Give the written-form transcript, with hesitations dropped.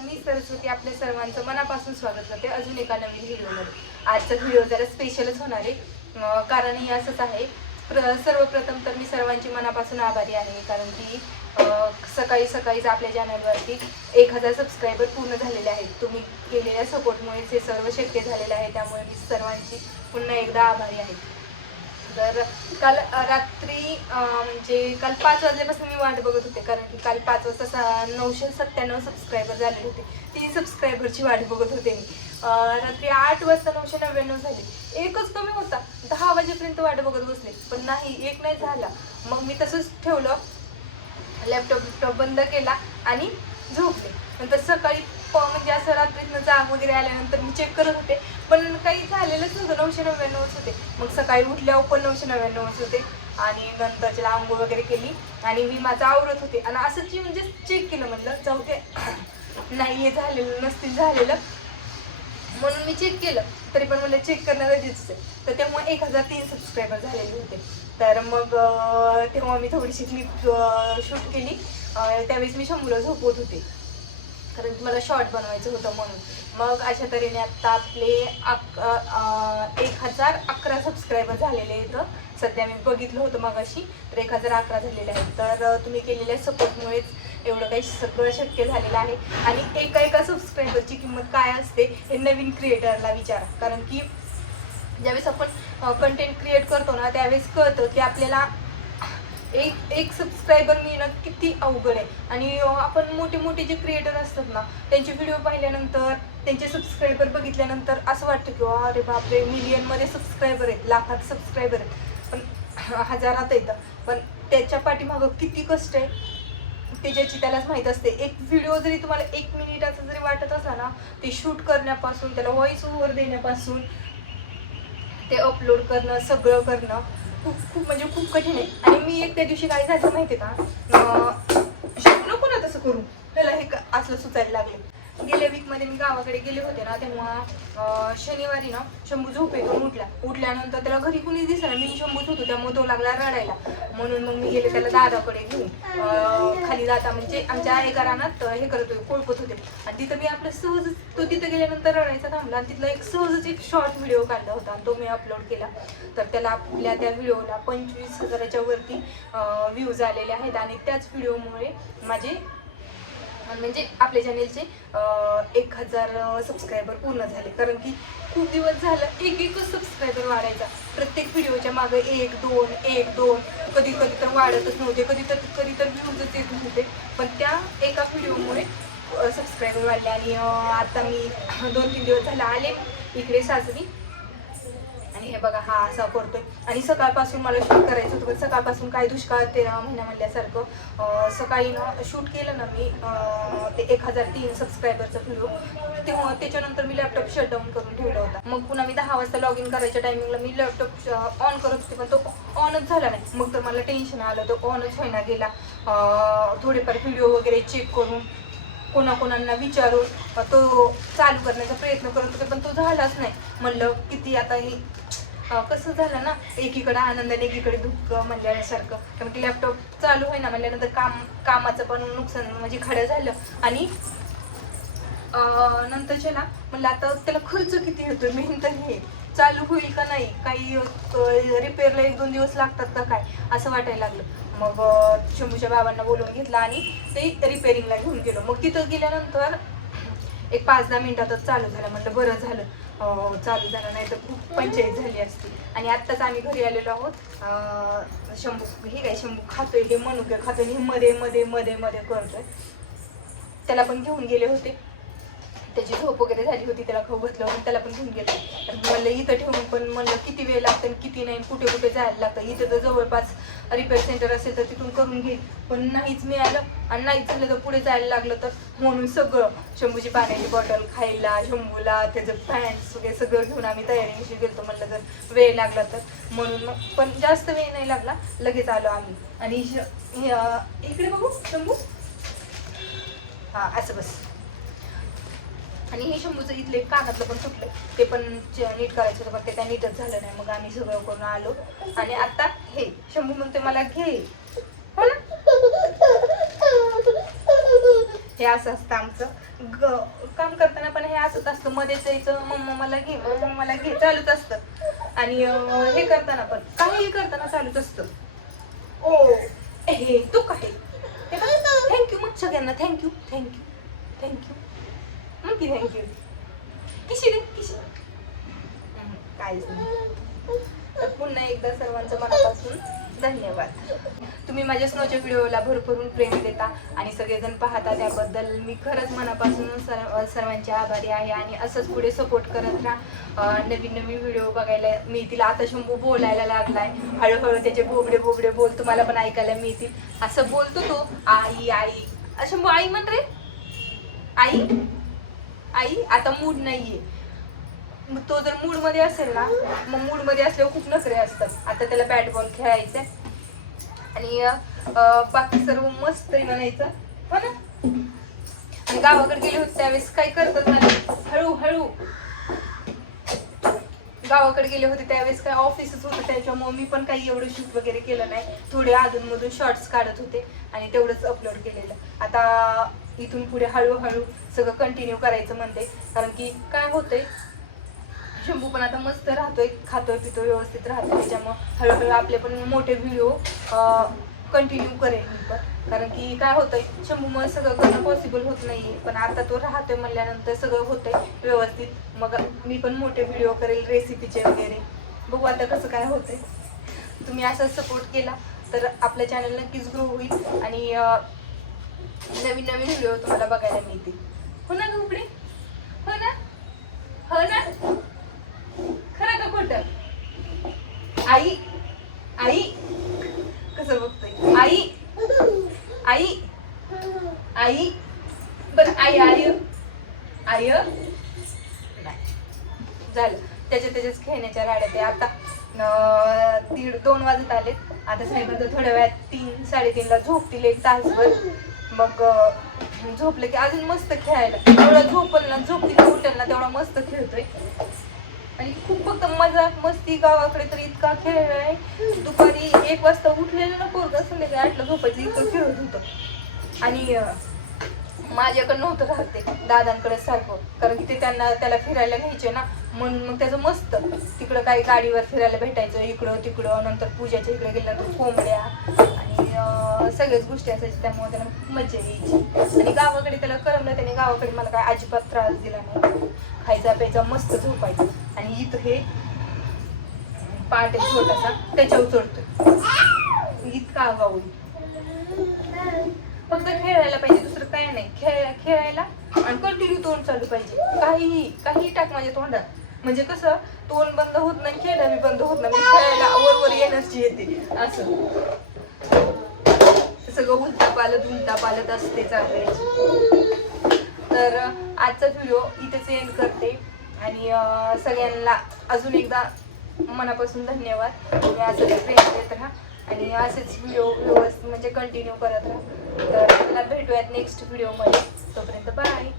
नमस्कार, मी सरस्वती आपल्या सर्वांचं मनापासून स्वागत करते अजून एका नवीन व्हिडिओमध्ये. आजचा व्हिडिओ जरा स्पेशलच होणार आहे, कारण हे असंच आहे. सर्वप्रथम तर मी सर्वांची मनापासून आभारी आहे, कारण की सकाळी सकाळीच आपल्या चॅनलवरती 1000 सबस्क्रायबर पूर्ण झालेले आहेत. तुम्ही केलेल्या सपोर्टमुळेच हे सर्व शक्य झालेलं आहे, त्यामुळे मी सर्वांची पुन्हा एकदा आभारी आहे. तर काल रात्री म्हणजे काल 5 वाजल्यापासून मी वाट बघत होते, कारण की काल 5 वाजता 997 सबस्क्रायबर झालेले होते. 3 सबस्क्रायबरची वाट बघत होते मी. रात्री 8 वाजता 999 झाले. एकच कमी होता. 10 वाजेपर्यंत वाट बघत बसले, पण नाही, एक नाही झाला. मग मी तसंच ठेवलं, लॅपटॉप बंद केला आणि झोपले. नंतर सकाळी म्हणजे असं रात्रीतनं जाग वगैरे आल्यानंतर मी चेक करत होते, पण काही झालेलंच नव्हतं. 999च होते. मग सकाळी उठल्यावर पण 999च होते. आणि नंतर आंघोळ वगैरे केली आणि मी माझं आवरत होते आणि असंच म्हणजे चेक केलं, म्हणलं जाऊ दे, नाही हे झालेलं नसतील झालेलं, म्हणून मी चेक केलं. तरी पण मला चेक करणं गरजेचं आहे. तर तेव्हा 1003 सबस्क्रायबर झालेले होते. तर मग तेव्हा मी थोडीशी क्लिप शूट केली. त्यावेळेस मी शंभूला झोपवत होते, कारण की मला शॉर्ट बनवायचं होतं म्हणून. मग अशा तऱ्हेने आत्ता आपले 1011 सबस्क्रायबर झालेले आहेत. सध्या मी बघितलं होतं मगाशी, तर 1011 झालेले आहेत. तर तुम्ही केलेल्या सपोर्टमुळेच एवढं काही सगळं शक्य झालेलं आहे. आणि एका सबस्क्रायबरची किंमत काय असते हे नवीन क्रिएटरला विचारा, कारण की ज्यावेळेस आपण कंटेंट क्रिएट करतो ना, त्यावेळेस कळतं की आपल्याला एक सबस्क्रायबर मिळणं किती अवघड आहे. आणि आपण मोठे जे क्रिएटर असतात ना, त्यांचे व्हिडिओ पाहिल्यानंतर, त्यांचे सबस्क्रायबर बघितल्यानंतर असं वाटतं की अरे बापरे, मिलियनमध्ये सबस्क्रायबर आहेत, लाखात सबस्क्रायबर आहेत, पण हजारात येतं. पण त्याच्या पाठीमागं किती कष्ट आहे ते ज्याची त्यालाच माहीत असते. एक व्हिडिओ जरी तुम्हाला 1 मिनिटाचा जरी वाटत असला ना, ते शूट करण्यापासून, त्याला व्हॉइस ओव्हर देण्यापासून, ते अपलोड करणं, सगळं करणं खूप म्हणजे खूप कठीण आहे. आणि मी एक त्या दिवशी काय झालं माहिती आहे का, नको ना तसं करू, त्याला हे असलं सुचायला लागले. गेल्या वीकमध्ये मी गावाकडे गेले होते ना, तेव्हा शनिवारी ना शंभू झोपेतून उठल्यानंतर त्याला घरी कुणीच दिसलं. मी शंभूच होतो, त्यामुळे तो लागला रडायला. म्हणून मग मी गेले त्याला दादाकडे घेऊन. खाली जाता म्हणजे आमच्या एका रानात हे करत होते, कोळपत होते. आणि तिथं मी आपलं सहज, तो तिथं गेल्यानंतर रडायचा थांबला आणि तिथला एक सहजच एक शॉर्ट व्हिडिओ काढला होता आणि तो मी अपलोड केला. तर त्याला आपल्या त्या व्हिडिओला 25,000च्या वरती व्ह्यूज आलेले आहेत. आणि त्याच व्हिडिओमुळे माझे म्हणजे आपल्या चॅनेलचे 1000 सबस्क्रायबर पूर्ण झाले. कारण की खूप दिवस झालं एकच सबस्क्रायबर वाढायचा. प्रत्येक व्हिडिओच्या मागे 1-2 कधी तर वाढतच नव्हते, कधी तर व्ह्यूजच येत नव्हते. पण त्या एका व्हिडिओमुळे सबस्क्रायबर वाढले. आणि आता मी 2-3 दिवस झाला आले इकडे सासरी, आणि हे बघा हा असा करतोय. आणि सकाळपासून मला शूट करायचं होतं, पण सकाळपासून काय दुष्काळ 13 महिना म्हणल्यासारखं. सकाळी ना शूट केलं ना मी ते 1003 सबस्क्रायबरचा व्हिडिओ, तेव्हा त्याच्यानंतर मी लॅपटॉप शटडाऊन करून ठेवला होता. मग पुन्हा मी 10 वाजता लॉग इन करायच्या टायमिंगला मी लॅपटॉप ऑन करत होते, पण तो ऑनच झाला नाही. मग तर मला टेन्शन आलं, तो ऑनच व्हायला गेला. थोडेफार व्हिडिओ वगैरे चेक करून, कोणाकोणांना विचारून तो चालू करण्याचा प्रयत्न करत होते, पण तो झालाच नाही. म्हणलं किती आता हे कसं झालं ना, एकीकडे आनंद आणि एकीकडे दुःख म्हणल्यासारखं. कारण की लॅपटॉप चालू होईना म्हणल्यानंतर कामाचं पण नुकसान म्हणजे खडं झालं. आणि नंतरच्या ना म्हणलं आता त्याला खर्च किती होतोय, मेन तर हे चालू होईल का नाही, काही रिपेअरला 1-2 दिवस लागतात का काय, असं वाटायला लागलं. मग शंभूच्या बाबांना बोलवून घेतलं आणि ते रिपेअरिंगला घेऊन गेलो. मग तिथं गेल्यानंतर एक 5-10 मिनिटातच चालू झालं. म्हटलं बरं झालं चालू झालं, नाही तर खूप पंचायत झाली असती. आणि आत्ताच आम्ही घरी आलेलो आहोत. शंभू खातोय, हे मनुके खातोय, हे मध्ये करतोय. त्याला पण घेऊन गेले होते, त्याची झोप वगैरे झाली होती, त्याला खाऊ घातलं होतं, त्याला पण घेऊन गेलो. तर म्हणलं इथं ठेवून पण म्हणलं किती वेळ लागतं आणि किती नाही, कुठे जायला लागतं. इथं तर जवळपास रिपेअर सेंटर असेल तर तिथून करून घेईल, पण नाहीच मिळालं. आणि नाहीच झालं तर पुढे जायला लागलं तर, म्हणून सगळं शंभूची पाण्याची बॉटल, खायला शंभूला त्याचं पॅन्ट्स वगैरे सगळं घेऊन आम्ही तयारीशी गेलो. म्हणलं जर वेळ लागला तर, म्हणून मग पण जास्त वेळ नाही लागला, लगेच आलो आम्ही. आणि इकडे बघू शंभू, हा असं बस. आणि हे शंभूचं इथले कानातलं पण सुटलं, ते पण नीट करायचं होतं, पण ते काय नीटच झालं नाही. मग आम्ही सगळं करून आलो. आणि आता हे शंभू म्हणते मला घे, हो ना, हे असं असतं आमचं काम करताना पण हे असंच असतं. मध्येच यायचं मम्मा मला घे, मम्मा मला घे चालूच असतं. आणि हे करताना पण काहीही करताना चालूच असतं. ओ हे तू काय थँक्यू मग सगळ्यांना थँक्यू थँक्यू थँक्यू मग की थँक्यू किशी रे किशी काहीच नाही. तर पुन्हा एकदा सर्वांचं मनापासून धन्यवाद. तुम्ही माझ्या स्नोच्या व्हिडिओला भरभरून प्रेम देता आणि सगळेजण पाहता त्याबद्दल मी खरंच मनापासून सर्वांचे आभारी आहे. आणि असंच पुढे सपोर्ट करत राहा. नवीन नवीन व्हिडिओ बघायला मिळतील. आता शंभू बोलायला लागलाय हळूहळू, त्याचे बोबडे बोबडे बोल तुम्हाला पण ऐकायला मिळतील. असं बोलतो तो आई आई. शंभू आई म्हण रे, आई आई. आता मूड नाहीये. मग तो जर मूड मध्ये असेल ना, मग मूड मध्ये असल्यावर खूप नखरे असतात. आता त्याला बॅट बॉल खेळायचंय आणि बाकी सर्व मस्त आहे म्हणायचं हो ना. आणि गावाकडे गेले होते त्यावेळेस काय करतात मला हळूहळू. गावाकडे गेले होते त्यावेळेस काय ऑफिसच होतं, त्याच्यामुळे मी पण काही एवढं शूट वगैरे केलं नाही. थोडे अधूनमधून शॉर्ट्स काढत होते आणि तेवढंच अपलोड केलेलं. आता इथून पुढे हळूहळू सगळं कंटिन्यू करायचं म्हणते. कारण की काय होतंय, शंभू पण आता मस्त राहतोय, खातोय पितोय व्यवस्थित राहतोय. त्याच्यामुळे हळूहळू आपले पण मोठे व्हिडिओ कंटिन्यू करेन मी पण. कारण की काय होतंय, शंभूमुळे सगळं करणं पॉसिबल होत नाहीये. पण आता तो राहतोय म्हणल्यानंतर सगळं होतंय व्यवस्थित. मग मी पण मोठे व्हिडिओ करेल रेसिपीचे वगैरे. बघू आता कसं काय होतंय. तुम्ही असा सपोर्ट केला तर आपलं चॅनल नक्कीच ग्रो होईल आणि नवीन नवीन व्हिडिओ तुम्हाला बघायला मिळतील. हो ना गं उपडे, हो ना, हो ना. खरं का खोटं? आई आई कसं बघतोय, आई आई आई. बरं आई आई आई नाही झालं. त्याच्याच खेळण्याच्या राड्यात आहे. आता 1:30-2 वाजत आलेत. आता साहेबांचं थोड्या वेळात 3-3:30ला झोपतील एक तासभर. मग झोपलं की अजून मस्त खेळायला. तेवढा झोपल ना, झोपतील उठल ना तेवढा मस्त खेळतोय. आणि खूप फक्त मजा मस्ती. गावाकडे तर इतका खेळ आहे. दुपारी 1 वाजता उठलेलं ना पोरगं संध्याकाळी 8ला झोपायचं इतकं खेळत होतं. आणि माझ्याकडे नव्हतं राहते दादांकडे सारखं. कारण की ते त्याला फिरायला न्यायचे ना, म्हणून मग त्याचं मस्त तिकडं काही गाडीवर फिरायला भेटायचं इकडं तिकडं. नंतर पूजाच्या इकडे गेल्यानंतर कोंबड्या आणि सगळ्याच गोष्टी असायच्या. त्यामुळे त्याला खूप मजा यायची. आणि गावाकडे त्याला करमलं. त्याने गावाकडे मला काय अजिबात त्रास दिला नाही. खायचा प्यायचा मस्त झोपायचं. आणि इथं हे पाट आहे छोटासा त्याच्यावर चढतोय. इतका आगाऊ. फक्त खेळायला पाहिजे, दुसरं काय नाही. खेळायला आणि कंटिन्यू तोंड चालू पाहिजे. काही टाक माझ्या तोंडात. म्हणजे कसं तोंड बंद होत नाही, खेळणं बी बंद होत नाही. खेळायला वर एनर्जी येते. असं सगळं उलटा पालत असते चालवायची. तर आजचा व्हिडिओ इथेच एंड करते. आणि सगळ्यांना अजून एकदा मनापासून धन्यवाद. तुम्ही असंच प्रेम देत राहा आणि असेच व्हिडिओ म्हणजे कंटिन्यू करत राहा. तर आपल्याला भेटूयात नेक्स्ट व्हिडिओमध्ये. तोपर्यंत बाय.